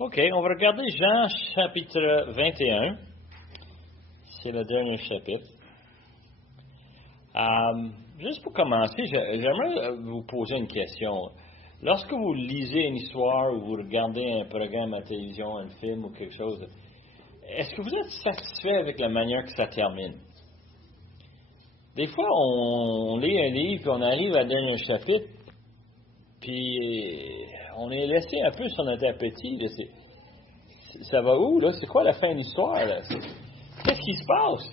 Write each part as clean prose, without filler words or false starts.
OK, on va regarder Jean chapitre 21. C'est le dernier chapitre. Juste pour commencer, j'aimerais vous poser une question. Lorsque vous lisez une histoire ou vous regardez un programme à la télévision, un film ou quelque chose, est-ce que vous êtes satisfait avec la manière que ça termine? Des fois, on lit un livre, puis on arrive à dernier chapitre, puis on est laissé un peu sur notre appétit. Là. Ça va où, là? C'est quoi la fin de l'histoire, là? Qu'est-ce qui se passe?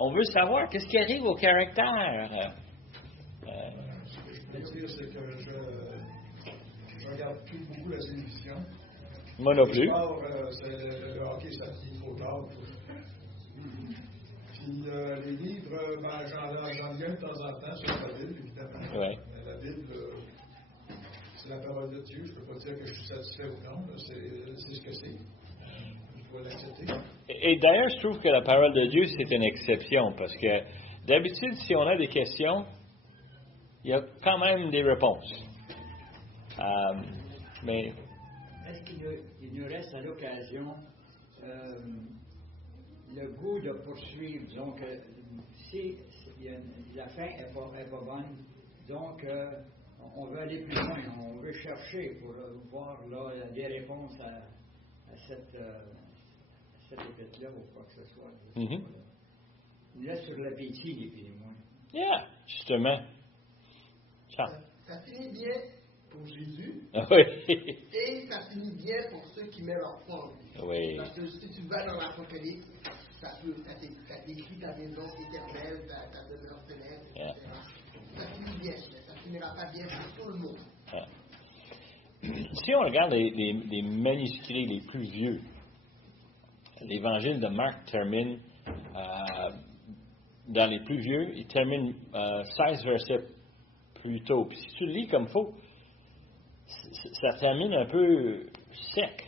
On veut savoir qu'est-ce qui arrive au caractère. Je peux dire, c'est que je regarde plus beaucoup la télévision. Moi non plus. Sport, le hockey, ça finit trop tard. Puis les livres, j'en lis un de temps en temps sur la Bible, évidemment. Ouais. Mais la Bible, c'est la parole de Dieu. Je ne peux pas dire que je suis satisfait ou non. C'est ce que c'est. Il faut l'accepter. Et d'ailleurs, je trouve que la parole de Dieu, c'est une exception, parce que d'habitude, si on a des questions, il y a quand même des réponses. Mais est-ce qu'il nous reste à l'occasion le goût de poursuivre? Donc, si la fin n'est pas bonne, donc on veut aller plus loin, on veut chercher pour voir là, des réponses à cette épître-là ou quoi que ce soit. Mm-hmm. Il laisse sur l'appétit, les plus moins. Yeah, justement. Ça finit bien pour Jésus. Oui. Et ça finit bien pour ceux qui mettent leur foi en lui. Oui. Parce que si tu vas dans l'Apocalypse, ça décrit ta maison éternelle, ta demeure céleste, etc. Yeah. Ça finit bien, mais ça finira pas bien pour tout le monde. Si on regarde les manuscrits les plus vieux, l'évangile de Marc termine, dans les plus vieux, il termine 16 versets plus tôt. Puis si tu le lis comme il faut, ça termine un peu sec.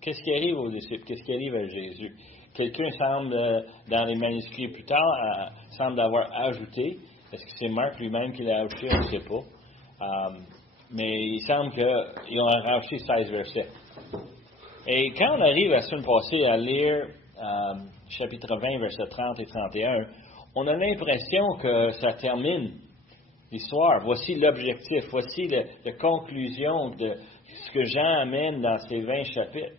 Qu'est-ce qui arrive aux disciples? Qu'est-ce qui arrive à Jésus? Quelqu'un semble, dans les manuscrits plus tard, semble avoir ajouté. Est-ce que c'est Marc lui-même qui l'a ajouté? On ne sait pas. Mais il semble qu'ils ont rajouté 16 versets. Et quand on arrive la semaine passée à lire chapitre 20, versets 30 et 31, on a l'impression que ça termine l'histoire. Voici l'objectif, voici la conclusion de ce que Jean amène dans ces 20 chapitres.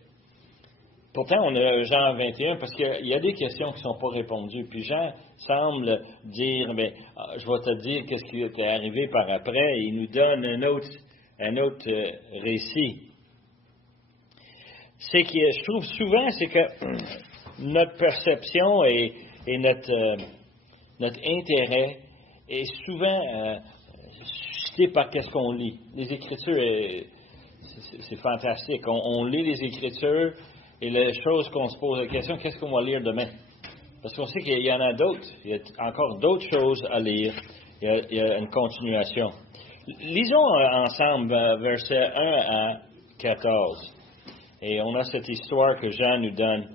Pourtant, on a Jean 21 parce qu'il y a des questions qui ne sont pas répondues. Puis Jean semble dire, je vais te dire qu'est-ce qui est arrivé par après. Et il nous donne un autre récit. C'est que je trouve souvent, c'est que notre perception et notre intérêt est souvent suscité par qu'est-ce qu'on lit. Les Écritures, c'est fantastique. On lit les Écritures et la chose qu'on se pose la question, qu'est-ce qu'on va lire demain? Parce qu'on sait qu'il y en a d'autres. Il y a encore d'autres choses à lire. Il y a une continuation. Lisons ensemble versets 1 à 14. Et on a cette histoire que Jean nous donne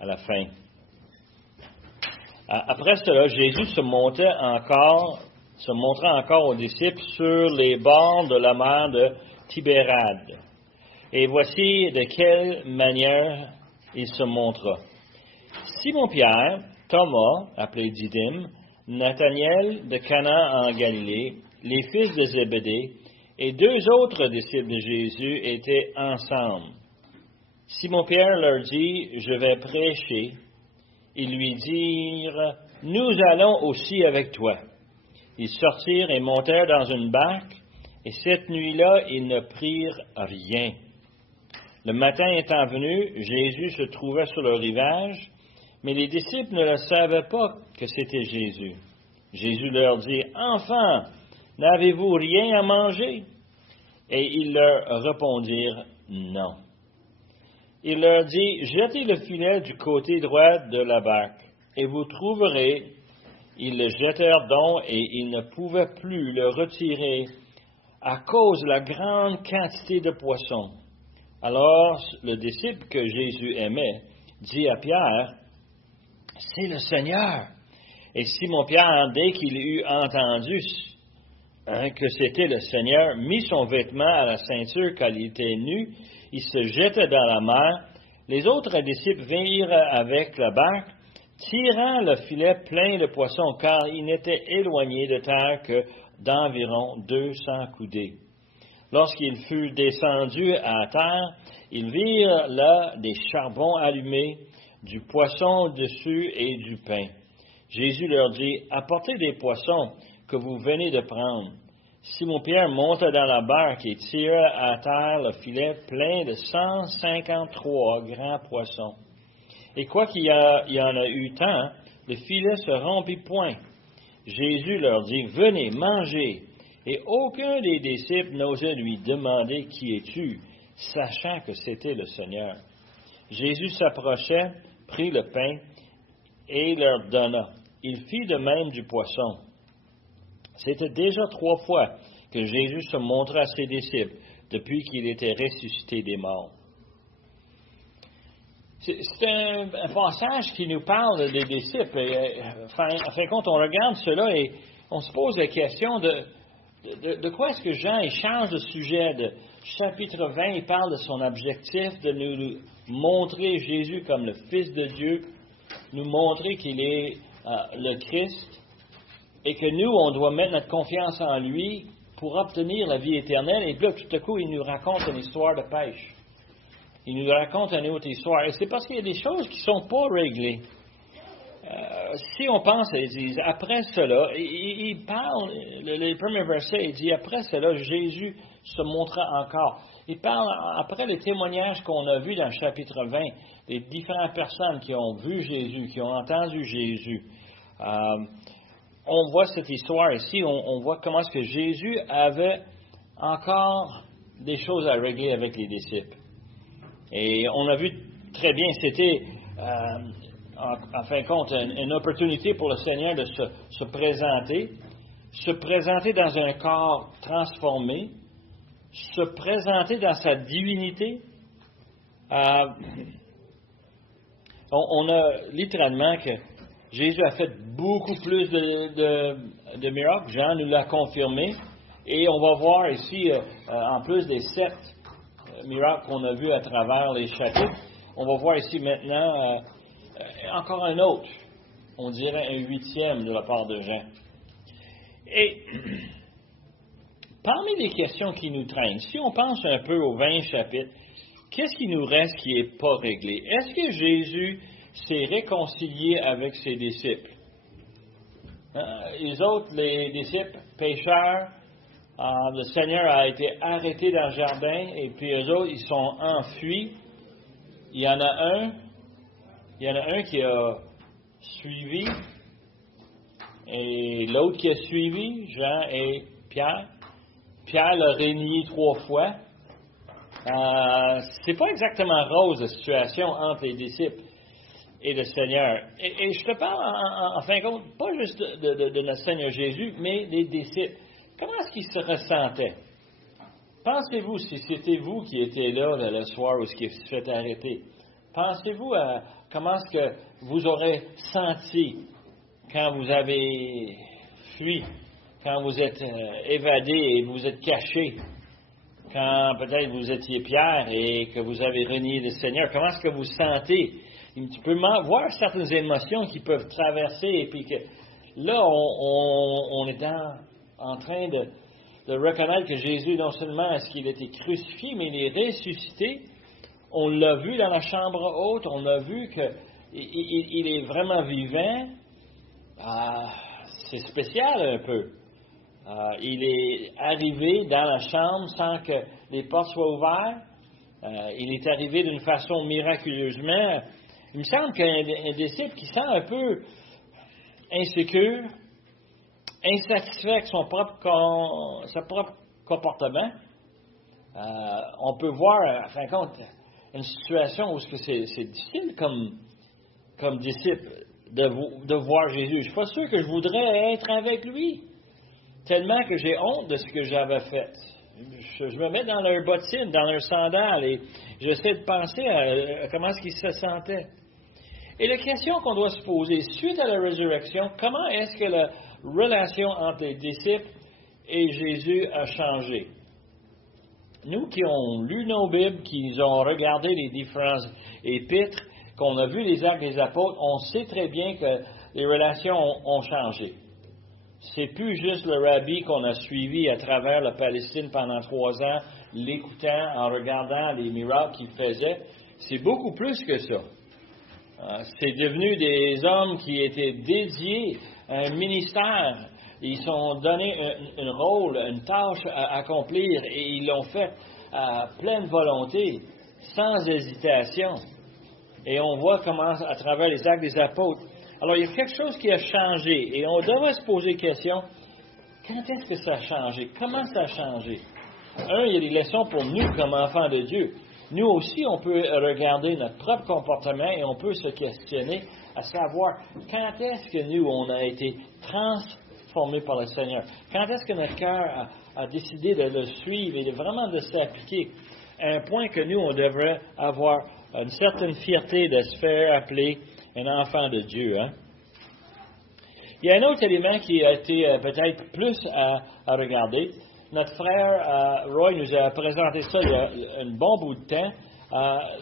à la fin. Après cela, Jésus se montra encore aux disciples sur les bords de la mer de Tibérade. Et voici de quelle manière il se montra. Simon-Pierre, Thomas, appelé Didyme, Nathanaël de Cana en Galilée, les fils de Zébédée, et 2 autres disciples de Jésus étaient ensemble. Simon-Pierre leur dit, « Je vais prêcher. » Ils lui dirent, « Nous allons aussi avec toi. » Ils sortirent et montèrent dans une barque, et cette nuit-là, ils ne prirent rien. Le matin étant venu, Jésus se trouvait sur le rivage, mais les disciples ne le savaient pas que c'était Jésus. Jésus leur dit, « Enfants, n'avez-vous rien à manger? » Et ils leur répondirent, « Non. » Il leur dit, « Jetez le filet du côté droit de la barque, et vous trouverez. » Ils le jetèrent donc, et ils ne pouvaient plus le retirer à cause de la grande quantité de poissons. Alors le disciple que Jésus aimait dit à Pierre, « C'est le Seigneur. » Et Simon-Pierre, dès qu'il eut entendu que c'était le Seigneur, mit son vêtement à la ceinture car il était nu, il se jeta dans la mer. Les autres disciples vinrent avec la barque, tirant le filet plein de poissons, car il n'était éloigné de terre que d'environ 200 coudées. Lorsqu'ils furent descendus à terre, ils virent là des charbons allumés, du poisson dessus et du pain. Jésus leur dit, « Apportez des poissons que vous venez de prendre. » Simon-Pierre monta dans la barque et tira à terre le filet plein de 153 grands poissons. Et quoiqu'il y en a eu tant, le filet se rompit point. Jésus leur dit, « Venez, mangez. » Et aucun des disciples n'osait lui demander, « Qui es-tu ?» sachant que c'était le Seigneur. Jésus s'approchait, prit le pain et leur donna. Il fit de même du poisson. C'était déjà 3 fois que Jésus se montrait à ses disciples depuis qu'il était ressuscité des morts. C'est un passage qui nous parle des disciples. En fin de compte, on regarde cela et on se pose la question de quoi est-ce que Jean change de sujet. De chapitre 20, il parle de son objectif de nous montrer Jésus comme le Fils de Dieu, nous montrer qu'il est le Christ, et que nous, on doit mettre notre confiance en lui pour obtenir la vie éternelle. Et puis là, tout à coup, il nous raconte une histoire de pêche. Il nous raconte une autre histoire. Et c'est parce qu'il y a des choses qui ne sont pas réglées. Si on pense, ils disent, après cela, il parle, le premier verset, il dit, après cela, Jésus se montra encore. Il parle, après le témoignage qu'on a vu dans le chapitre 20, des différentes personnes qui ont vu Jésus, qui ont entendu Jésus. On voit cette histoire ici, on voit comment est-ce que Jésus avait encore des choses à régler avec les disciples. Et on a vu très bien, c'était, en fin de compte, une opportunité pour le Seigneur de se présenter dans un corps transformé, se présenter dans sa divinité. On a littéralement que Jésus a fait beaucoup plus de miracles. Jean nous l'a confirmé. Et on va voir ici, en plus des 7 miracles qu'on a vus à travers les chapitres, on va voir ici maintenant encore un autre. On dirait un 8e de la part de Jean. Et parmi les questions qui nous traînent, si on pense un peu aux 20 chapitres, qu'est-ce qui nous reste qui n'est pas réglé? Est-ce que Jésus s'est réconcilié avec ses disciples? Les autres, les disciples pécheurs, le Seigneur a été arrêté dans le jardin et puis eux autres, ils sont enfuis. Il y en a un qui a suivi et l'autre qui a suivi, Jean et Pierre. Pierre l'a renié 3 fois. C'est pas exactement rose la situation entre les disciples et le Seigneur. Et je te parle en fin de compte, pas juste de notre Seigneur Jésus, mais des disciples. Comment est-ce qu'ils se ressentaient? Pensez-vous, si c'était vous qui étiez là le soir où il se fait arrêter, pensez-vous à comment est-ce que vous aurez senti quand vous avez fui, quand vous êtes évadé et vous êtes caché, quand peut-être vous étiez Pierre et que vous avez renié le Seigneur, comment est-ce que vous sentez? Tu peux voir certaines émotions qui peuvent traverser et puis que là, on est en train de reconnaître que Jésus, non seulement est-ce qu'il a été crucifié, mais il est ressuscité. On l'a vu dans la chambre haute, on a vu qu'il est vraiment vivant. C'est spécial un peu. Il est arrivé dans la chambre sans que les portes soient ouvertes. Il est arrivé d'une façon miraculeusement. Il me semble qu'un disciple qui sent un peu insécure, insatisfait avec son propre comportement, on peut voir, en fin de compte, une situation où c'est difficile comme disciple de voir Jésus. Je ne suis pas sûr que je voudrais être avec lui, tellement que j'ai honte de ce que j'avais fait. Je me mets dans leurs bottines, dans leurs sandales, et j'essaie de penser à comment est-ce qu'ils se sentaient. Et la question qu'on doit se poser, suite à la résurrection, comment est-ce que la relation entre les disciples et Jésus a changé? Nous qui avons lu nos Bibles, qui ont regardé les différents épîtres, qu'on a vu les actes des apôtres, on sait très bien que les relations ont changé. C'est plus juste le rabbi qu'on a suivi à travers la Palestine pendant 3 ans, l'écoutant, en regardant les miracles qu'il faisait. C'est beaucoup plus que ça. C'est devenu des hommes qui étaient dédiés à un ministère. Ils sont donnés un rôle, une tâche à accomplir et ils l'ont fait à pleine volonté, sans hésitation. Et on voit comment, à travers les actes des apôtres. Alors, il y a quelque chose qui a changé et on devrait se poser la question, quand est-ce que ça a changé? Comment ça a changé? Il y a des leçons pour nous comme enfants de Dieu. Nous aussi, on peut regarder notre propre comportement et on peut se questionner à savoir quand est-ce que nous, on a été transformés par le Seigneur. Quand est-ce que notre cœur a décidé de le suivre et vraiment de s'appliquer à un point que nous, on devrait avoir une certaine fierté de se faire appeler un enfant de Dieu. Hein? Il y a un autre élément qui a été peut-être plus à regarder. Notre frère Roy nous a présenté ça il y a un bon bout de temps.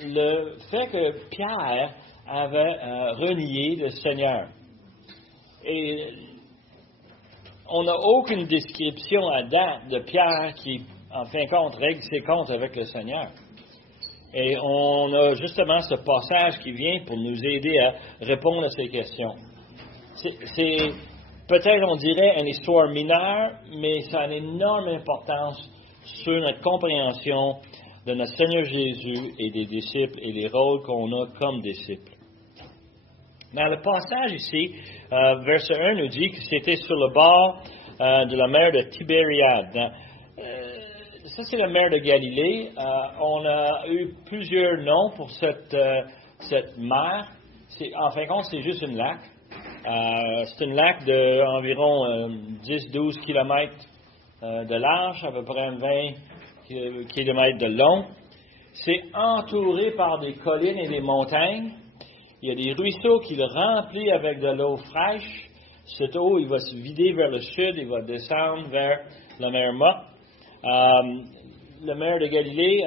Le fait que Pierre avait renié le Seigneur. Et on n'a aucune description à date de Pierre qui, en fin de compte, règle ses comptes avec le Seigneur. Et on a justement ce passage qui vient pour nous aider à répondre à ces questions. C'est peut-être, on dirait, une histoire mineure, mais ça a une énorme importance sur notre compréhension de notre Seigneur Jésus et des disciples et les rôles qu'on a comme disciples. Dans le passage ici, verset 1 nous dit que c'était sur le bord de la mer de Tibériade. Ça, c'est la mer de Galilée. On a eu plusieurs noms pour cette mer. En fin de compte, c'est juste une lac. C'est une lac d'environ 10-12 km de large, à peu près 20 km de long. C'est entouré par des collines et des montagnes. Il y a des ruisseaux qui le remplissent avec de l'eau fraîche. Cette eau, il va se vider vers le sud, il va descendre vers la mer Morte. La mer de Galilée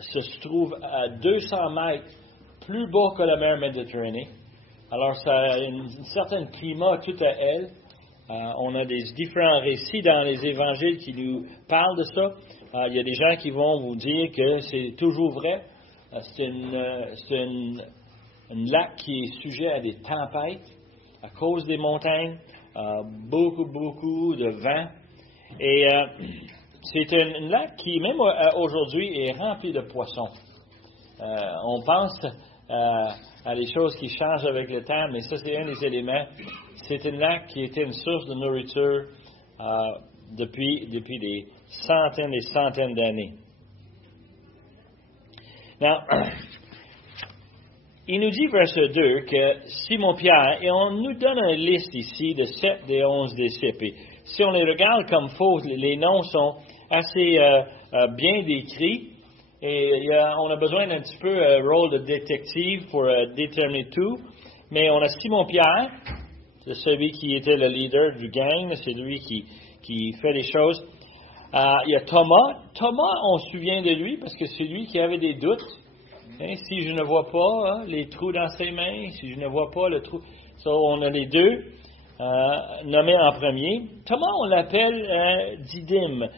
se trouve à 200 mètres plus bas que la mer Méditerranée. Alors, ça a un certain climat tout à elle. On a des différents récits dans les évangiles qui nous parlent de ça. Il y a des gens qui vont vous dire que c'est toujours vrai. C'est une lac qui est sujet à des tempêtes à cause des montagnes, beaucoup de vent. Et c'est un lac qui, même aujourd'hui, est rempli de poissons. On pense à des choses qui changent avec le temps, mais ça, c'est un des éléments. C'est un lac qui était une source de nourriture depuis des centaines d'années. Now, il nous dit, verset 2, que Simon-Pierre, et on nous donne une liste ici de 7 des 11 disciples. Et si on les regarde comme faux, les noms sont assez bien décrits. Et on a besoin d'un petit peu rôle de détective pour déterminer tout. Mais on a Simon-Pierre, c'est celui qui était le leader du gang, c'est lui qui fait les choses. Il y a Thomas. Thomas, on se souvient de lui parce que c'est lui qui avait des doutes. Hein, si je ne vois pas les trous dans ses mains, si je ne vois pas le trou... So, on a les deux nommés en premier. Thomas, on l'appelle Didyme.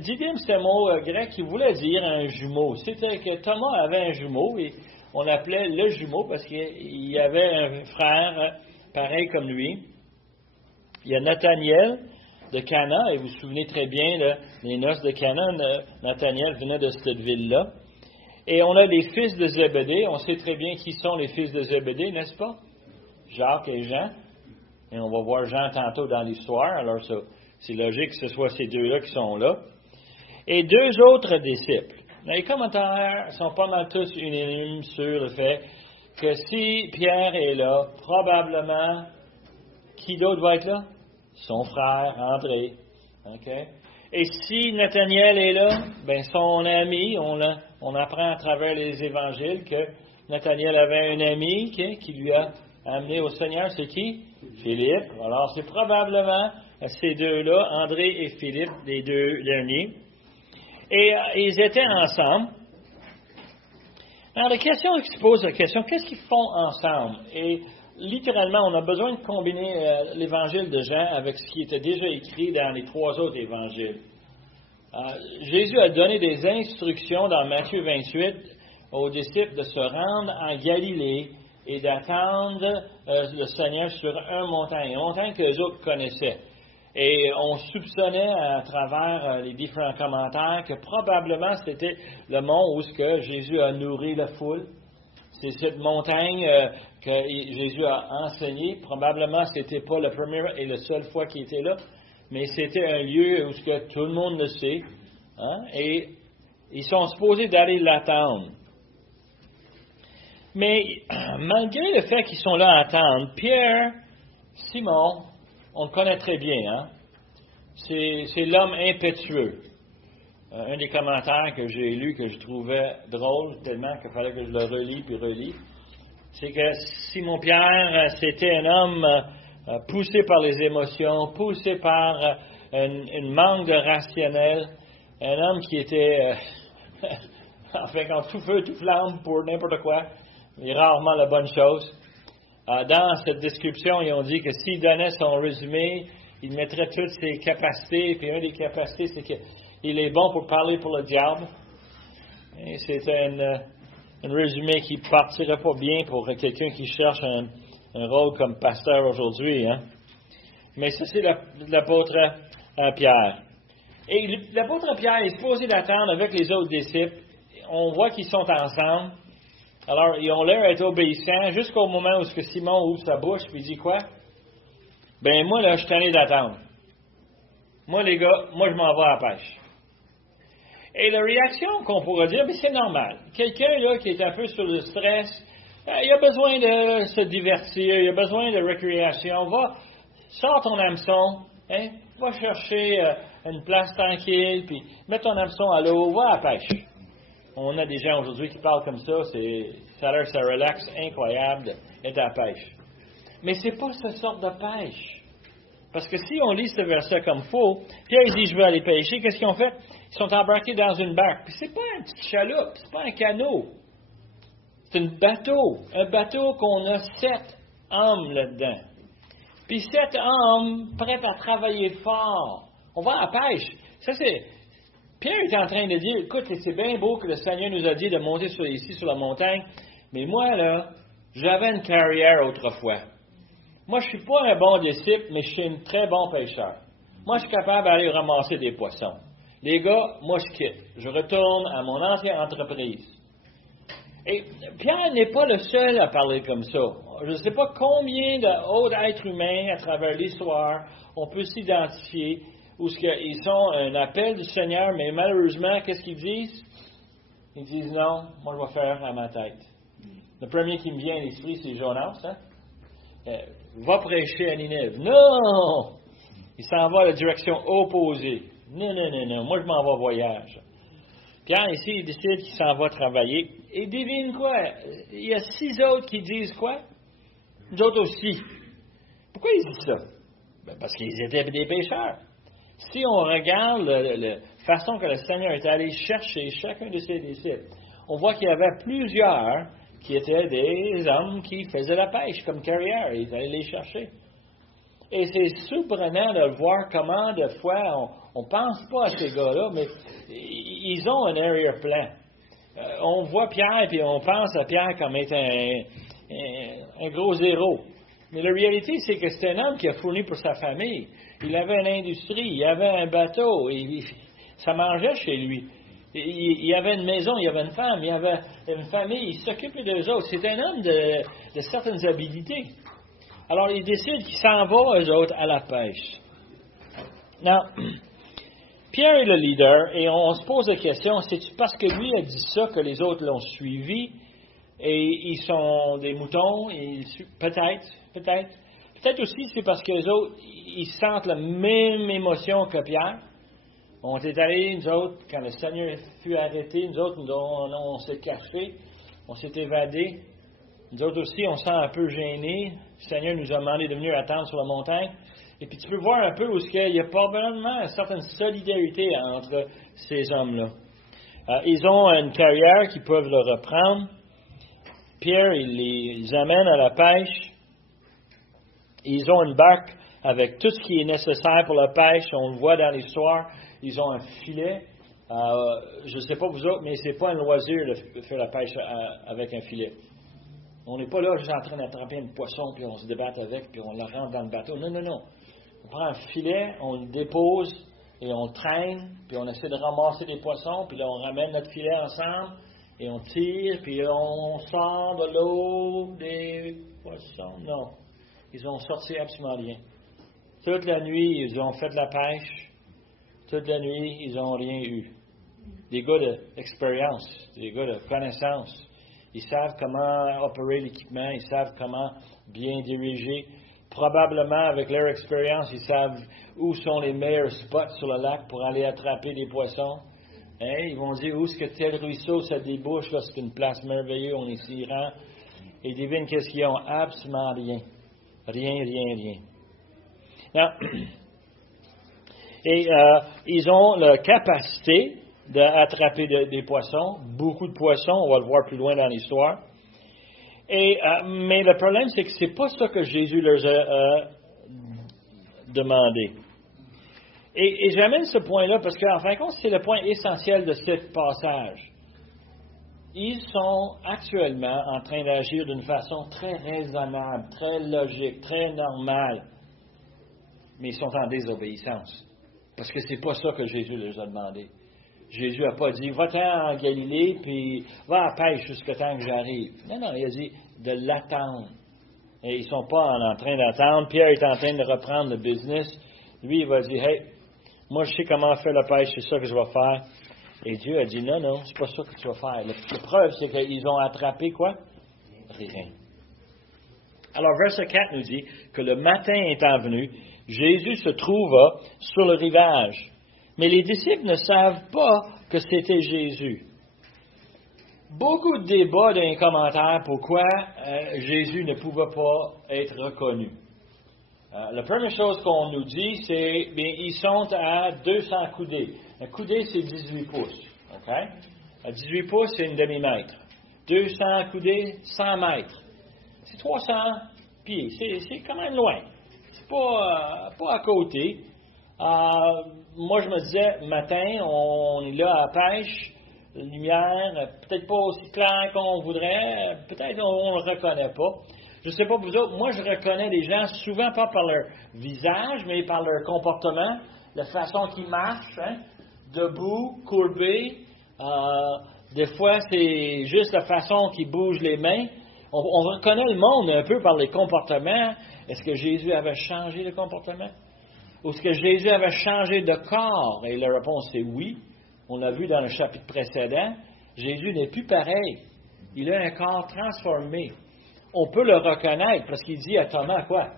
Didyme, c'est un mot grec qui voulait dire un jumeau. C'était que Thomas avait un jumeau et on l'appelait le jumeau parce qu'il y avait un frère pareil comme lui. Il y a Nathaniel de Cana, et vous vous souvenez très bien des noces de Cana. Nathaniel venait de cette ville-là. Et on a les fils de Zébédée. On sait très bien qui sont les fils de Zébédée, n'est-ce pas? Jacques et Jean. Et on va voir Jean tantôt dans l'histoire. Alors, ça, c'est logique que ce soit ces deux-là qui sont là. Et 2 autres disciples. Les commentaires sont pas mal tous unanimes sur le fait que si Pierre est là, probablement, qui d'autre va être là? Son frère, André. Okay? Et si Nathaniel est là, ben son ami, on apprend à travers les évangiles que Nathaniel avait un ami qui lui a amené au Seigneur. C'est qui? Philippe. Alors, c'est probablement ces deux-là, André et Philippe, les deux derniers. Et ils étaient ensemble. Alors, la question qui se pose, qu'est-ce qu'ils font ensemble? Et littéralement, on a besoin de combiner l'évangile de Jean avec ce qui était déjà écrit dans les 3 autres évangiles. Jésus a donné des instructions dans Matthieu 28 aux disciples de se rendre en Galilée et d'attendre le Seigneur sur une montagne que les autres connaissaient. Et on soupçonnait à travers les différents commentaires que probablement c'était le mont où Jésus a nourri la foule. C'est cette montagne que Jésus a enseigné. Probablement c'était pas la première et la seule fois qu'il était là, mais c'était un lieu où tout le monde le sait. Hein? Et ils sont supposés d'aller l'attendre. Mais malgré le fait qu'ils sont là à attendre, Pierre, Simon, on le connaît très bien. Hein? C'est l'homme impétueux. Un des commentaires que j'ai lu, que je trouvais drôle, tellement qu'il fallait que je le relis, c'est que Simon-Pierre, c'était un homme poussé par les émotions, poussé par un manque de rationnel, un homme qui était, en tout feu, tout flamme pour n'importe quoi, mais rarement la bonne chose. Dans cette description, ils ont dit que s'il donnait son résumé, il mettrait toutes ses capacités, puis une des capacités, c'est qu'il est bon pour parler pour le diable. Et c'est un résumé qui ne partirait pas bien pour quelqu'un qui cherche un rôle comme pasteur aujourd'hui. Hein? Mais ça, c'est l'apôtre Pierre. Et l'apôtre Pierre est supposé d'attendre avec les autres disciples. On voit qu'ils sont ensemble. Alors, ils ont l'air d'être obéissants jusqu'au moment où Simon ouvre sa bouche et dit quoi? Ben moi, là, je suis tanné d'attendre. Moi, les gars, je m'en vais à la pêche. Et la réaction qu'on pourrait dire, c'est normal. Quelqu'un là qui est un peu sur le stress, il a besoin de se divertir, il a besoin de récréation. Sors ton hameçon, hein, va chercher une place tranquille, puis mets ton hameçon à l'eau, va à la pêche. On a des gens aujourd'hui qui parlent comme ça, ça a l'air que ça relaxe, incroyable d'être à la pêche. Mais c'est pas cette sorte de pêche. Parce que si on lit ce verset comme faux, Pierre dit, je veux aller pêcher, qu'est-ce qu'ils ont fait? Ils sont embarqués dans une barque. Puis c'est pas un petit chaloupe, c'est pas un canot. C'est un bateau qu'on a 7 hommes là-dedans. Puis 7 hommes prêts à travailler fort. On va à la pêche. Pierre est en train de dire, écoute, c'est bien beau que le Seigneur nous a dit de monter ici sur la montagne, mais moi, là, j'avais une carrière autrefois. Moi, je ne suis pas un bon disciple, mais je suis un très bon pêcheur. Moi, je suis capable d'aller ramasser des poissons. Les gars, moi, je quitte. Je retourne à mon ancienne entreprise. Et Pierre n'est pas le seul à parler comme ça. Je ne sais pas combien d'autres êtres humains, à travers l'histoire, on peut s'identifier où ils sont un appel du Seigneur, mais malheureusement, qu'est-ce qu'ils disent? Ils disent non, moi, je vais faire à ma tête. Le premier qui me vient à l'esprit, c'est Jonas, hein? Va prêcher à Ninève. Non! Il s'en va à la direction opposée. Non, moi je m'en vais voyage. Pierre, ici, il décide qu'il s'en va travailler. Et devine quoi? Il y a 6 autres qui disent quoi? Nous autres aussi. Pourquoi ils disent ça? Ben parce qu'ils étaient des pécheurs. Si on regarde la façon que le Seigneur est allé chercher chacun de ses disciples, on voit qu'il y avait plusieurs qui étaient des hommes qui faisaient la pêche comme carrière, et ils allaient les chercher. Et c'est surprenant de voir comment, des fois, on ne pense pas à ces gars-là, mais ils ont un arrière-plan. On voit Pierre, et on pense à Pierre comme étant un gros héros. Mais la réalité, c'est que c'est un homme qui a fourni pour sa famille. Il avait une industrie, il avait un bateau, et ça mangeait chez lui. Il y avait une maison, il y avait une femme, il y avait une famille, il s'occupait d'eux autres. C'est un homme de certaines habilités. Alors, il décide qu'il s'en va, eux autres, à la pêche. Non, Pierre est le leader, et on se pose la question, c'est-tu parce que lui a dit ça que les autres l'ont suivi, et ils sont des moutons? Peut-être. Peut-être aussi, c'est parce que les autres, ils sentent la même émotion que Pierre. On est allés, nous autres, quand le Seigneur fut arrêté, nous autres, on s'est cachés, on s'est évadés. Nous autres aussi, on se sent un peu gênés. Le Seigneur nous a demandé de venir attendre sur la montagne. Et puis tu peux voir un peu où il y a probablement une certaine solidarité entre ces hommes-là. Ils ont une carrière qu'ils peuvent le reprendre. Pierre, il les amène à la pêche. Ils ont une barque avec tout ce qui est nécessaire pour la pêche. On le voit dans l'histoire. Ils ont un filet. Je ne sais pas vous autres, mais ce n'est pas un loisir de faire la pêche avec un filet. On n'est pas là juste en train d'attraper un poisson, puis on se débatte avec, puis on le rentre dans le bateau. Non, non, non. On prend un filet, on le dépose, et on le traîne, puis on essaie de ramasser des poissons, puis là, on ramène notre filet ensemble, et on tire, puis on sort de l'eau des poissons. Non. Ils ont sorti absolument rien. Toute la nuit, ils ont fait de la pêche. Toute la nuit, ils n'ont rien eu. Des gars d'expérience, des gars de connaissance. Ils savent comment opérer l'équipement, ils savent comment bien diriger. Probablement, avec leur expérience, ils savent où sont les meilleurs spots sur le lac pour aller attraper des poissons. Hein? Ils vont dire où est-ce que tel ruisseau ça débouche, là, c'est une place merveilleuse, on est s'y rend. Et devine qu'est-ce qu'ils ont? Absolument rien. Rien, rien, rien. Non. Et ils ont la capacité d'attraper des poissons, beaucoup de poissons, on va le voir plus loin dans l'histoire. Mais le problème, c'est que c'est pas ça que Jésus leur a demandé. Et j'amène ce point-là parce qu'en fin de compte, c'est le point essentiel de ce passage. Ils sont actuellement en train d'agir d'une façon très raisonnable, très logique, très normale, mais ils sont en désobéissance. Parce que c'est pas ça que Jésus leur a demandé. Jésus n'a pas dit, va-t'en en Galilée, puis va à la pêche jusqu'à temps que j'arrive. Non, non, il a dit de l'attendre. Et ils ne sont pas en train d'attendre. Pierre est en train de reprendre le business. Lui, il va dire, hey, moi, je sais comment faire la pêche, c'est ça que je vais faire. Et Dieu a dit, non, non, c'est pas ça que tu vas faire. La preuve, c'est qu'ils ont attrapé quoi? Rien. Alors, verset 4 nous dit que le matin étant venu, Jésus se trouva sur le rivage. Mais les disciples ne savent pas que c'était Jésus. Beaucoup de débats dans les commentaires pourquoi Jésus ne pouvait pas être reconnu. La première chose qu'on nous dit, c'est qu'ils sont à 200 coudées. Un coudé, c'est 18 pouces. Okay? À 18 pouces, c'est une demi-mètre. 200 coudées, 100 mètres. C'est 300 pieds. C'est quand même loin. C'est pas à côté. Moi, je me disais, matin, on est là à la pêche, la lumière, peut-être pas aussi claire qu'on voudrait, peut-être on ne le reconnaît pas. Je ne sais pas vous autres, moi je reconnais les gens souvent pas par leur visage, mais par leur comportement, la façon qu'ils marchent, hein, debout, courbés. Des fois, c'est juste la façon qu'ils bougent les mains. On reconnaît le monde un peu par les comportements. Est-ce que Jésus avait changé de comportement? Ou est-ce que Jésus avait changé de corps? Et la réponse est oui. On l'a vu dans le chapitre précédent. Jésus n'est plus pareil. Il a un corps transformé. On peut le reconnaître parce qu'il dit à Thomas quoi?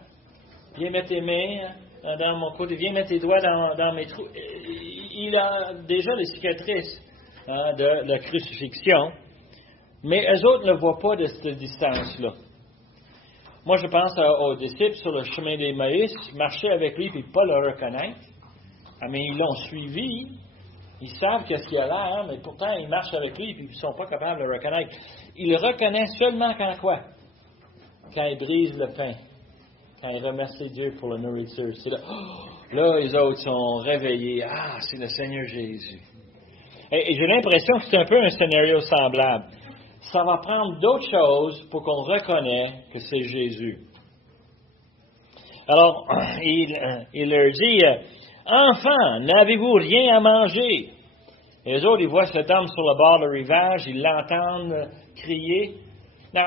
Viens mettre tes mains dans mon côté, viens mettre tes doigts dans mes trous. Il a déjà les cicatrices de la crucifixion, mais eux autres ne le voient pas de cette distance-là. Moi, je pense aux disciples sur le chemin d'Emmaüs, marcher avec lui et pas le reconnaître. Mais ils l'ont suivi. Ils savent qu'est-ce qu'il a l'air, mais pourtant, ils marchent avec lui et ils ne sont pas capables de le reconnaître. Ils le reconnaissent seulement quand quoi? Quand ils brisent le pain. Quand ils remercient Dieu pour la nourriture. C'est là, là, les autres sont réveillés. Ah, c'est le Seigneur Jésus. Et j'ai l'impression que c'est un peu un scénario semblable. Ça va prendre d'autres choses pour qu'on reconnaisse que c'est Jésus. Alors, il leur dit, « Enfants, n'avez-vous rien à manger? » Et les autres, ils voient cet homme sur le bord du rivage, ils l'entendent crier. Non,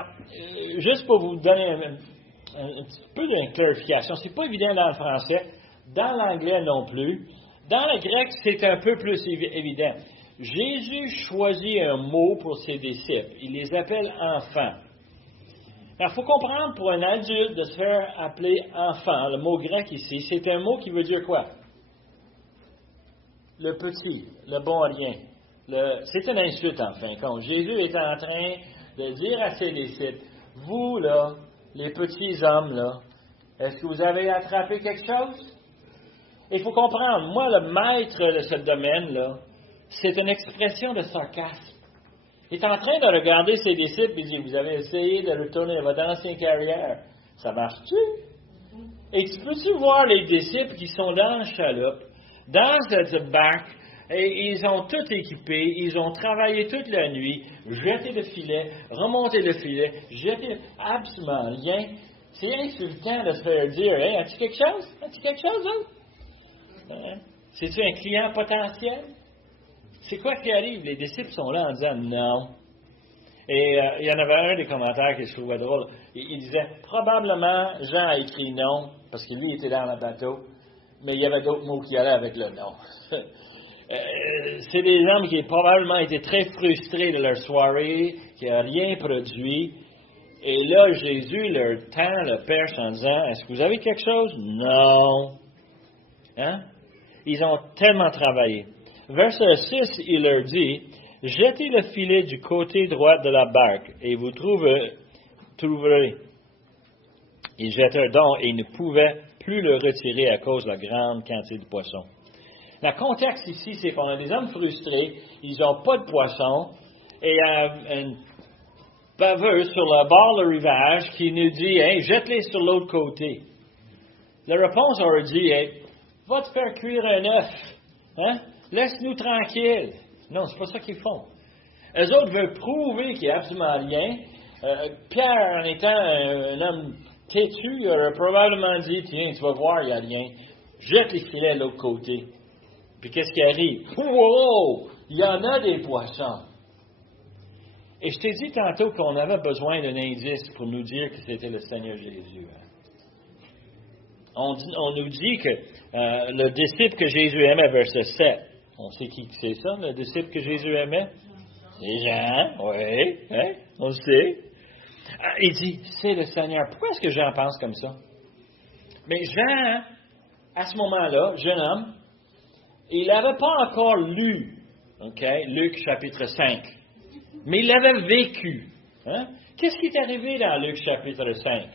juste pour vous donner un petit peu de clarification, c'est pas évident dans le français, dans l'anglais non plus. Dans le grec, c'est un peu plus évident. Jésus choisit un mot pour ses disciples. Il les appelle enfants. Alors, il faut comprendre pour un adulte de se faire appeler enfant, le mot grec ici, c'est un mot qui veut dire quoi? Le petit, le bon rien. C'est une insulte en fin de compte. Jésus est en train de dire à ses disciples, vous là, les petits hommes là, Est-ce que vous avez attrapé quelque chose? Il faut comprendre, moi, le maître de ce domaine-là, c'est une expression de sarcasme. Il est en train de regarder ses disciples et dit, vous avez essayé de retourner à votre ancienne carrière. Ça marche-tu? Et tu peux-tu voir les disciples qui sont dans la chaloupe, dans cette barque, et ils ont tout équipé, ils ont travaillé toute la nuit, jeté le filet, remonté le filet, jeté absolument rien. C'est insultant de se faire dire, hey, as-tu quelque chose? As-tu quelque chose, là? Hein? C'est-tu un client potentiel? C'est quoi qui arrive? Les disciples sont là en disant non. Et il y en avait un des commentaires que je trouvais drôle. Il disait, probablement, Jean a écrit non, parce que lui était dans le bateau, mais il y avait d'autres mots qui allaient avec le non. C'est des hommes qui ont probablement été très frustrés de leur soirée, qui n'ont rien produit. Et là, Jésus leur tend le perche en disant, est-ce que vous avez quelque chose? Non. Hein? Ils ont tellement travaillé. Verset 6, il leur dit, jetez le filet du côté droit de la barque et vous trouverez. Ils jetèrent donc et ils ne pouvaient plus le retirer à cause de la grande quantité de poissons. Le contexte ici, c'est qu'on a des hommes frustrés, ils n'ont pas de poissons, et il y a une baveuse sur le bord du rivage qui nous dit, hey, jette-les sur l'autre côté. La réponse aurait dit, hey, va te faire cuire un œuf, hein? Laisse-nous tranquilles. Non, c'est pas ça qu'ils font. Eux autres veulent prouver qu'il n'y a absolument rien. Pierre, en étant un homme têtu, il aurait probablement dit, tiens, tu vas voir, il n'y a rien. Jette les filets de l'autre côté. Puis qu'est-ce qui arrive? Wow! Il y en a des poissons. Et je t'ai dit tantôt qu'on avait besoin d'un indice pour nous dire que c'était le Seigneur Jésus. On nous dit que le disciple que Jésus aimait, verset 7. On sait qui c'est ça, le disciple que Jésus aimait? C'est Jean, oui, hein? On le sait. Il dit, c'est le Seigneur. Pourquoi est-ce que Jean pense comme ça? Mais Jean, à ce moment-là, jeune homme, il n'avait pas encore lu, Luc chapitre 5, mais il l'avait vécu. Hein? Qu'est-ce qui est arrivé dans Luc chapitre 5?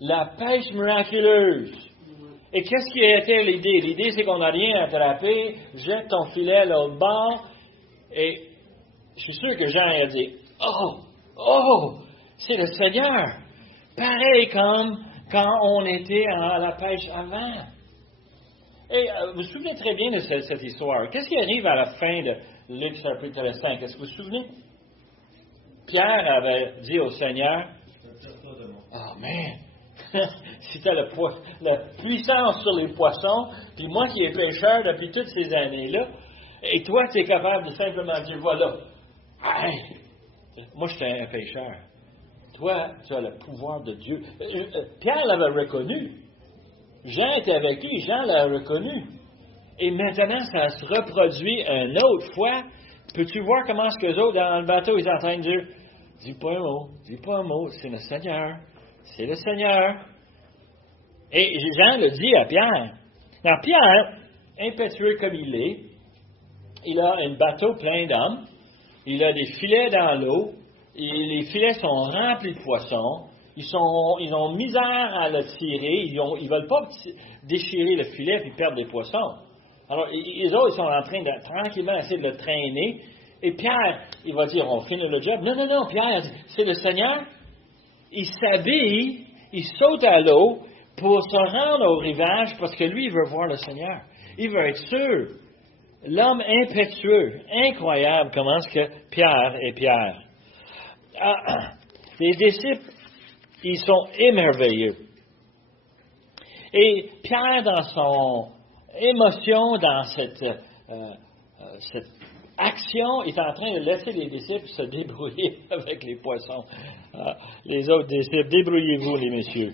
La pêche miraculeuse. Et qu'est-ce qui a été l'idée? L'idée, c'est qu'on n'a rien attrapé, jette ton filet à l'autre bord, et je suis sûr que Jean a dit, oh, c'est le Seigneur. Pareil comme quand on était à la pêche avant. Et vous vous souvenez très bien de cette histoire. Qu'est-ce qui arrive à la fin de Luc chapitre 5? Est-ce que vous vous souvenez? Pierre avait dit au Seigneur, oh man, si tu as la puissance sur les poissons, puis moi qui est pêcheur depuis toutes ces années-là, et toi tu es capable de simplement dire, voilà, hey, moi j'étais un pêcheur. Toi, tu as le pouvoir de Dieu. Pierre l'avait reconnu. Jean était avec lui, Jean l'a reconnu. Et maintenant, ça se reproduit une autre fois. Peux-tu voir comment est-ce que les autres, dans le bateau, ils sont en train de dire, dis pas un mot, c'est le Seigneur. C'est le Seigneur. Et Jean le dit à Pierre. Alors, Pierre, impétueux comme il est, il a un bateau plein d'hommes, il a des filets dans l'eau, et les filets sont remplis de poissons, ils ont misère à le tirer, ils ne veulent pas déchirer le filet et perdre des poissons. Alors, les autres, ils sont en train de tranquillement essayer de le traîner, et Pierre, il va dire, on finit le job. Non, Pierre, c'est le Seigneur. Il s'habille, il saute à l'eau pour se rendre au rivage parce que lui, il veut voir le Seigneur. Il veut être sûr. L'homme impétueux, incroyable comment est-ce que Pierre est Pierre. Les disciples, ils sont émerveilleux. Et Pierre, dans son émotion, dans cette action, est en train de laisser les disciples se débrouiller avec les poissons. Les autres disciples, débrouillez-vous, les messieurs.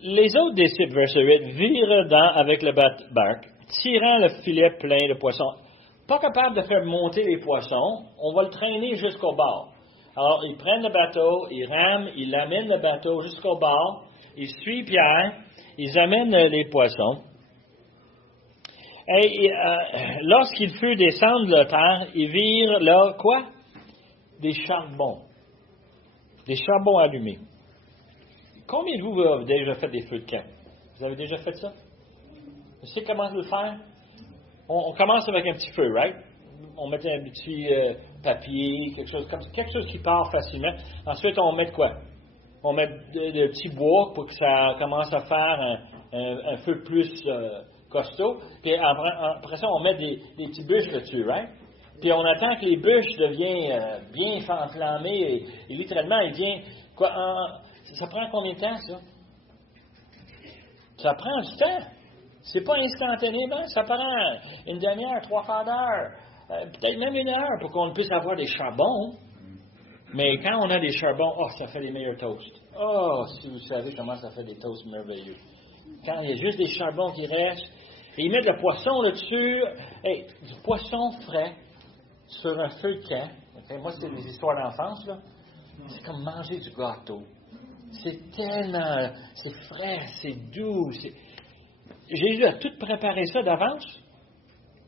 Les autres disciples, verset 8, virent avec le barque, tirant le filet plein de poissons. Pas capable de faire monter les poissons, on va le traîner jusqu'au bord. Alors, ils prennent le bateau, ils rament, ils amènent le bateau jusqu'au bord, ils suivent Pierre, ils amènent les poissons. Et lorsqu'ils furent descendre de la terre, ils virent là, quoi? Des charbons allumés. Combien de vous avez déjà fait des feux de camp? Vous avez déjà fait ça? Vous savez comment le faire? On commence avec un petit feu, right? On met un petit papier, quelque chose qui part facilement. Ensuite, on met de quoi? On met de petits bois pour que ça commence à faire un feu plus costaud. Puis après ça, on met des petits bûches dessus, right? Puis on attend que les bûches deviennent bien enflammées et littéralement, il vient... ça prend combien de temps, ça? Ça prend du temps. C'est pas instantanément. Ça prend une demi-heure, 3/4 d'heure, peut-être même 1 heure pour qu'on puisse avoir des charbons. Mais quand on a des charbons, ça fait les meilleurs toasts. Si vous savez comment ça fait des toasts merveilleux. Quand il y a juste des charbons qui restent, et ils mettent le poisson là-dessus, du poisson frais sur un feu de camp. Okay? Moi, c'est des histoires d'enfance, là. C'est comme manger du gâteau. C'est frais, c'est doux. Jésus a tout préparé ça d'avance.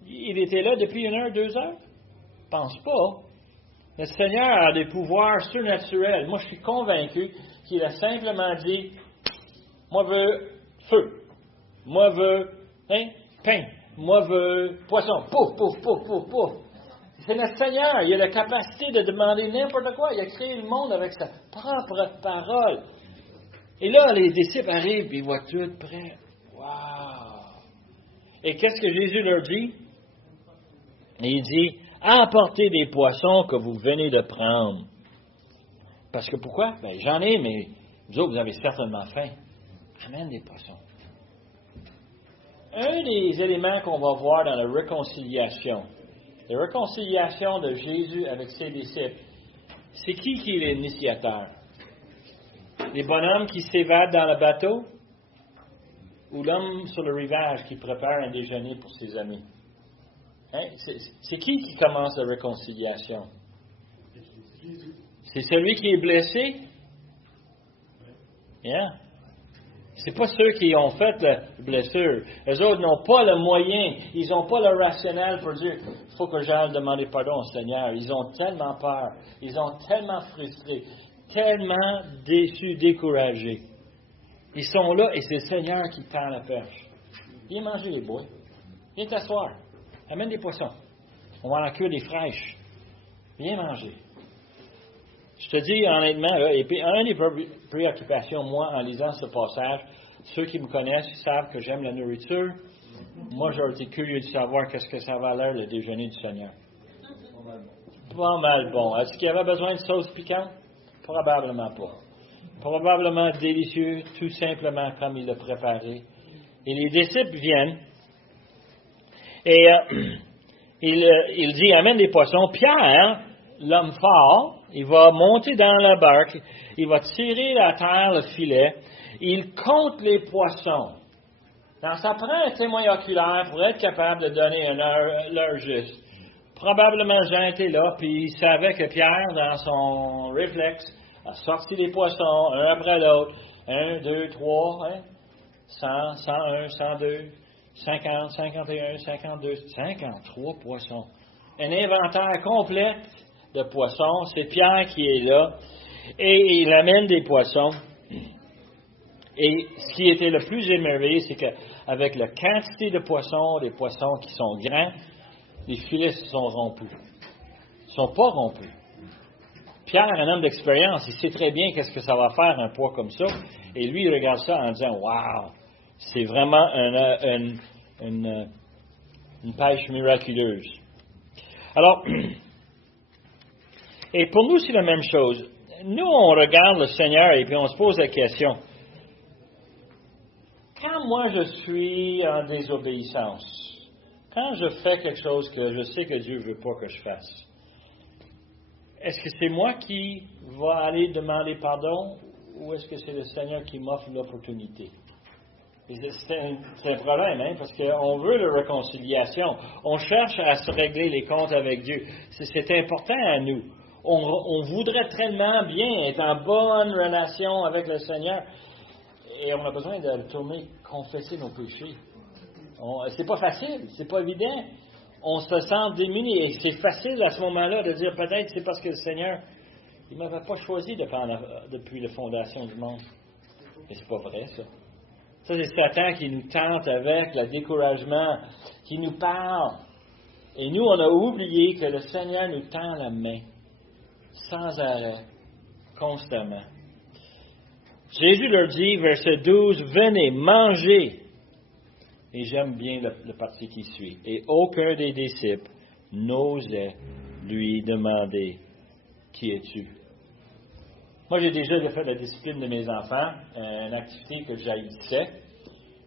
Il était là depuis 1 heure, 2 heures. Pense pas. Le Seigneur a des pouvoirs surnaturels. Moi, je suis convaincu qu'il a simplement dit, moi, je veux feu. Moi, je veux pain. Moi, je veux poisson. Pouf, pouf, pouf, pouf, pouf. C'est le Seigneur. Il a la capacité de demander n'importe quoi. Il a créé le monde avec sa propre parole. Et là, les disciples arrivent et ils voient tout prêt. Wow! Et qu'est-ce que Jésus leur dit? Il dit, apportez des poissons que vous venez de prendre. Parce que pourquoi? J'en ai, mais vous autres, vous avez certainement faim. Amène des poissons. Un des éléments qu'on va voir dans la réconciliation de Jésus avec ses disciples, c'est qui est l'initiateur? Les bonhommes qui s'évadent dans le bateau ou l'homme sur le rivage qui prépare un déjeuner pour ses amis? C'est qui commence la réconciliation? C'est celui qui est blessé? Yeah. C'est pas ceux qui ont fait la blessure. Eux autres n'ont pas le moyen, ils n'ont pas le rationnel pour dire il faut que j'aille demander pardon au Seigneur. Ils ont tellement peur, ils ont tellement frustrés, tellement déçus, découragés. Ils sont là et c'est le Seigneur qui tend la perche. Viens manger les bois. Viens t'asseoir. Amène des poissons. On va en cuire des fraîches. Viens manger. Je te dis honnêtement, là, et puis une des préoccupations, moi, en lisant ce passage, ceux qui me connaissent savent que j'aime la nourriture. Moi, j'aurais été curieux de savoir qu'est-ce que ça va l'air le déjeuner du Seigneur. Pas mal bon. Est-ce qu'il y avait besoin de sauce piquante? Probablement pas. Probablement délicieux, tout simplement comme il l'a préparé. Et les disciples viennent, et il dit, amène des poissons. Pierre, l'homme fort, il va monter dans la barque, il va tirer à terre le filet, il compte les poissons. Donc, ça prend un témoin oculaire pour être capable de donner l'heure juste. Probablement Jean était là, puis il savait que Pierre, dans son réflexe, a sorti les poissons, un après l'autre. 1, 2, 3, 100, 101, 102, 50, 51, 52, 53 poissons. Un inventaire complet de poissons. C'est Pierre qui est là. Et il amène des poissons. Et ce qui était le plus émerveillé, c'est qu'avec la quantité de poissons, les poissons qui sont grands, les filets se sont rompus. Ils ne sont pas rompus. Pierre, un homme d'expérience, il sait très bien qu'est-ce que ça va faire un poids comme ça. Et lui, il regarde ça en disant, « Wow! C'est vraiment une pêche miraculeuse. » Alors, et pour nous, c'est la même chose. Nous, on regarde le Seigneur et puis on se pose la question. Quand moi, je suis en désobéissance, quand je fais quelque chose que je sais que Dieu ne veut pas que je fasse, est-ce que c'est moi qui va aller demander pardon ou est-ce que c'est le Seigneur qui m'offre l'opportunité? C'est un problème, parce qu'on veut la réconciliation. On cherche à se régler les comptes avec Dieu. C'est important à nous. On voudrait tellement bien être en bonne relation avec le Seigneur. Et on a besoin de retourner confesser nos péchés. C'est pas facile, c'est pas évident. On se sent démuni et c'est facile à ce moment-là de dire peut-être c'est parce que le Seigneur, il ne m'avait pas choisi depuis la fondation du monde. Mais c'est pas vrai, ça. Ça, c'est Satan qui nous tente avec le découragement, qui nous parle. Et nous, on a oublié que le Seigneur nous tend la main, sans arrêt, constamment. Jésus leur dit, verset 12, « Venez, mangez. » Et j'aime bien le parti qui suit. Et aucun des disciples n'osait lui demander, « Qui es-tu? » Moi, j'ai déjà fait la discipline de mes enfants, une activité que j'haïssais.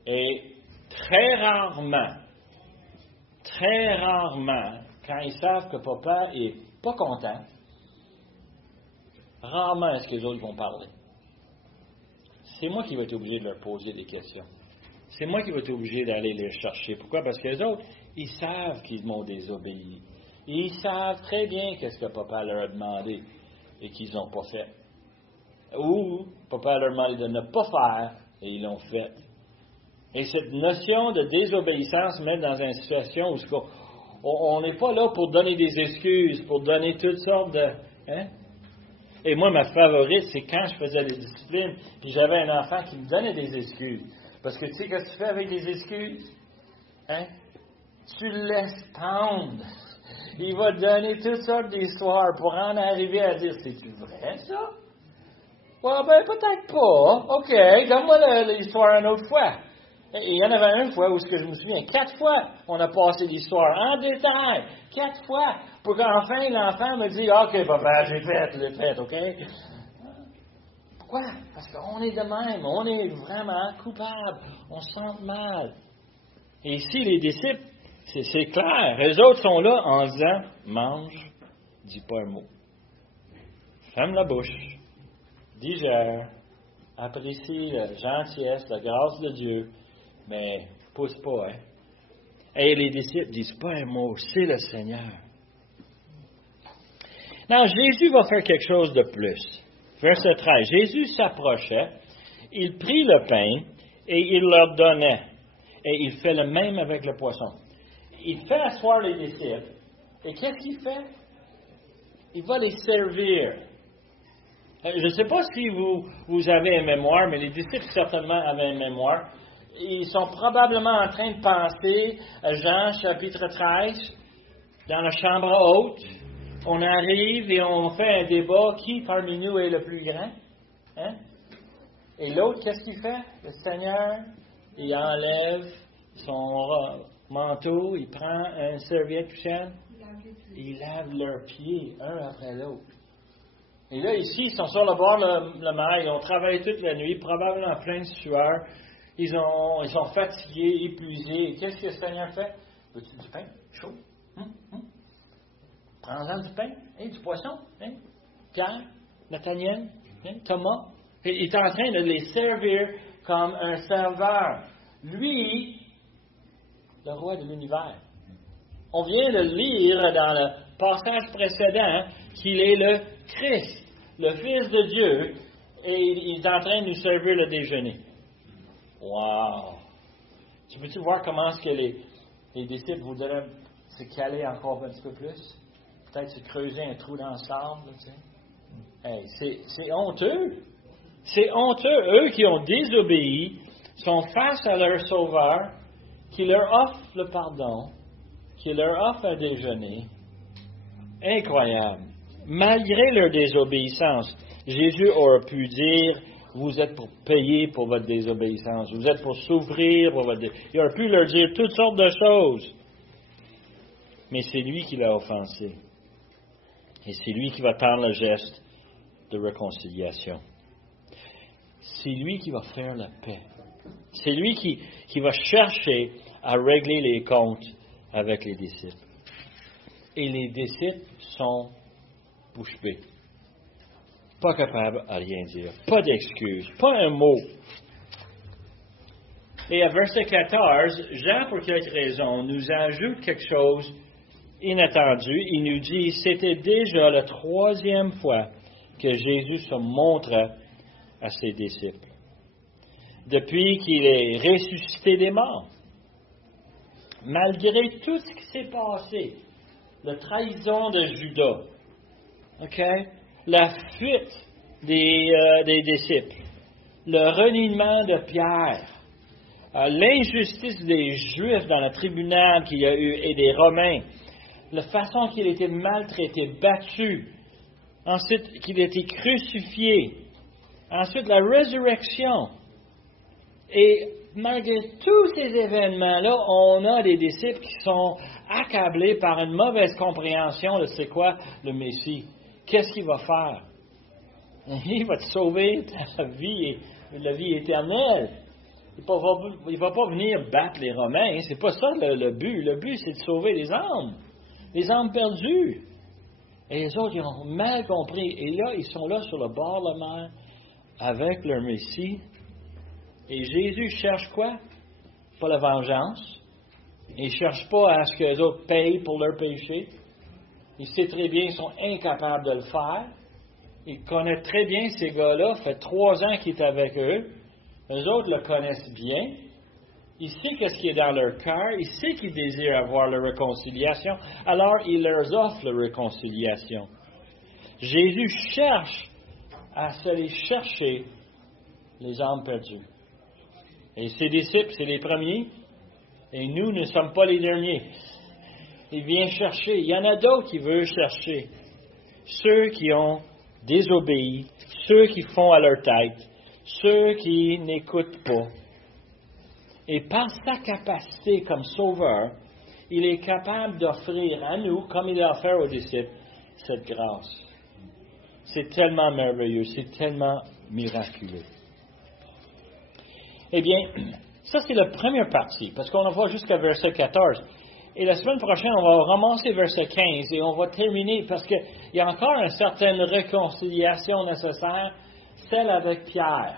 Et très rarement, quand ils savent que papa est pas content, rarement est-ce que les autres vont parler. C'est moi qui vais être obligé de leur poser des questions. C'est moi qui vais être obligé d'aller les chercher. Pourquoi? Parce que les autres, ils savent qu'ils m'ont désobéi. Ils savent très bien qu'est-ce que papa leur a demandé et qu'ils n'ont pas fait. Ou papa leur a demandé de ne pas faire et ils l'ont fait. Et cette notion de désobéissance met dans une situation où on n'est pas là pour donner des excuses, pour donner toutes sortes de... Hein? Et moi, ma favorite, c'est quand je faisais des disciplines, puis j'avais un enfant qui me donnait des excuses. Parce que tu sais qu'est-ce que tu fais avec des excuses? Hein? Tu le laisses pendre. Il va te donner toutes sortes d'histoires pour en arriver à dire, c'est-tu vrai, ça? Ouais, ben peut-être pas. OK, donne-moi l'histoire une autre fois. Et il y en avait une fois où je me souviens, 4 fois, on a passé l'histoire en détail. 4 fois. Pour qu'enfin, l'enfant me dise, OK, papa, j'ai fait, OK? Pourquoi? Parce qu'on est de même. On est vraiment coupable. On se sent mal. Et ici, les disciples, c'est clair. Les autres sont là en disant, mange, dis pas un mot. Ferme la bouche. Digère. Apprécie la gentillesse, la grâce de Dieu. Mais pousse pas, hein? Et les disciples disent pas un mot, c'est le Seigneur. Non, Jésus va faire quelque chose de plus. Verset 13. Jésus s'approchait, il prit le pain et il leur donnait. Et il fait le même avec le poisson. Il fait asseoir les disciples. Et qu'est-ce qu'il fait? Il va les servir. Je ne sais pas si vous avez une mémoire, mais les disciples certainement avaient une mémoire. Ils sont probablement en train de penser à Jean chapitre 13, dans la chambre haute. On arrive et on fait un débat, qui parmi nous est le plus grand? Hein? Et l'autre, qu'est-ce qu'il fait? Le Seigneur, il enlève son manteau, il prend un serviette touchante, il lave leurs pieds, un après l'autre. Et là, ici, ils sont sur le bord de la mer, ils ont travaillé toute la nuit, probablement plein de sueur. Ils sont fatigués, épuisés. Et qu'est-ce que le Seigneur fait? Veux-tu du pain? Chaud? Prends-en du pain, hein, du poisson. Hein? Pierre, Nathaniel, hein, Thomas. Il est en train de les servir comme un serveur. Lui, le roi de l'univers. On vient de lire dans le passage précédent qu'il est le Christ, le Fils de Dieu, et il est en train de nous servir le déjeuner. Wow! Tu peux-tu voir comment est-ce que les disciples voudraient se caler encore un petit peu plus? Peut-être se creuser un trou dans le sable, tu sais. Hey, c'est honteux. C'est honteux. Eux qui ont désobéi sont face à leur Sauveur, qui leur offre le pardon, qui leur offre un déjeuner. Incroyable. Malgré leur désobéissance, Jésus aurait pu dire, vous êtes pour payer pour votre désobéissance, vous êtes pour souffrir pour votre désobéissance. Il aurait pu leur dire toutes sortes de choses. Mais c'est lui qui l'a offensé. Et c'est lui qui va tendre le geste de réconciliation. C'est lui qui va faire la paix. C'est lui qui va chercher à régler les comptes avec les disciples. Et les disciples sont bouche bée. Pas capables à rien dire. Pas d'excuses. Pas un mot. Et à verset 14, Jean, pour quelque raison, nous ajoute quelque chose inattendu. Il nous dit, c'était déjà la 3e fois que Jésus se montrait à ses disciples. Depuis qu'il est ressuscité des morts. Malgré tout ce qui s'est passé, la trahison de Judas, la fuite des disciples, le reniement de Pierre, l'injustice des Juifs dans le tribunal qu'il y a eu et des Romains, la façon qu'il a été maltraité, battu, ensuite qu'il a été crucifié, ensuite la résurrection. Et malgré tous ces événements-là, on a des disciples qui sont accablés par une mauvaise compréhension de c'est quoi le Messie. Qu'est-ce qu'il va faire? Il va te sauver ta vie, la vie éternelle. Il ne va pas venir battre les Romains. C'est pas ça le but. Le but, c'est de sauver les âmes perdues. Et les autres, ils ont mal compris. Et là, ils sont là sur le bord de la mer avec leur Messie. Et Jésus cherche quoi? Pas la vengeance. Il ne cherche pas à ce que les autres payent pour leur péché. Il sait très bien qu'ils sont incapables de le faire. Il connaît très bien ces gars-là. Ça fait 3 ans qu'il est avec eux. Eux autres le connaissent bien. Il sait qu'est-ce qui est dans leur cœur. Il sait qu'ils désirent avoir la réconciliation. Alors, il leur offre la réconciliation. Jésus cherche à aller chercher les âmes perdues. Et ses disciples, c'est les premiers. Et nous ne sommes pas les derniers. Il vient chercher. Il y en a d'autres qui veulent chercher. Ceux qui ont désobéi, ceux qui font à leur tête, ceux qui n'écoutent pas. Et par sa capacité comme sauveur, il est capable d'offrir à nous, comme il a offert aux disciples, cette grâce. C'est tellement merveilleux, c'est tellement miraculeux. Eh bien, ça c'est la première partie, parce qu'on en va jusqu'à verset 14. Et la semaine prochaine, on va ramasser verset 15 et on va terminer, parce qu'il y a encore une certaine réconciliation nécessaire, celle avec Pierre.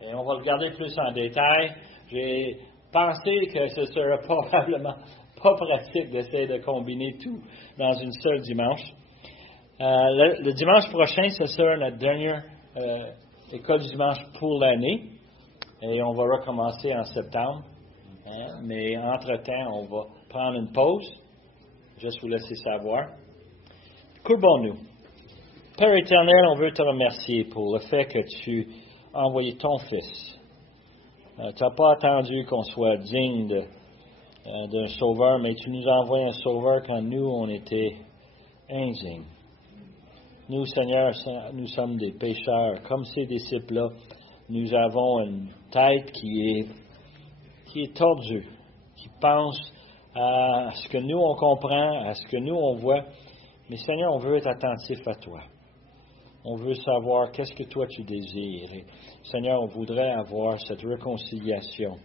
Et on va le regarder plus en détail. J'ai pensé que ce serait probablement pas pratique d'essayer de combiner tout dans une seule dimanche. Le dimanche prochain, ce sera notre dernière école du dimanche pour l'année. Et on va recommencer en septembre. Mais entre-temps, on va prendre une pause. Juste vous laisser savoir. Courbons-nous. Père éternel, on veut te remercier pour le fait que tu as envoyé ton Fils. Tu n'as pas attendu qu'on soit digne d'un sauveur, mais tu nous as envoyé un sauveur quand nous, on était indignes. Nous, Seigneur, nous sommes des pécheurs. Comme ces disciples-là, nous avons une tête qui est tordue, qui pense à ce que nous, on comprend, à ce que nous, on voit. Mais Seigneur, on veut être attentif à toi. On veut savoir qu'est-ce que toi tu désires. Et, Seigneur, on voudrait avoir cette réconciliation,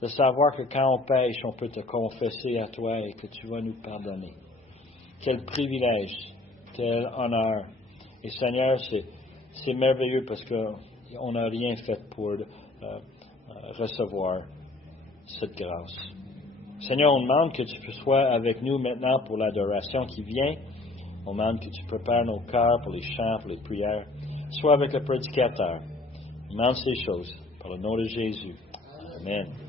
de savoir que quand on pêche, on peut te confesser à toi et que tu vas nous pardonner. Quel privilège, quel honneur. Et Seigneur, c'est merveilleux parce qu'on n'a rien fait pour recevoir cette grâce. Seigneur, on demande que tu sois avec nous maintenant pour l'adoration qui vient. On demande que tu prépares nos cœurs pour les chants, pour les prières. Sois avec le prédicateur. On demande ces choses par le nom de Jésus. Amen.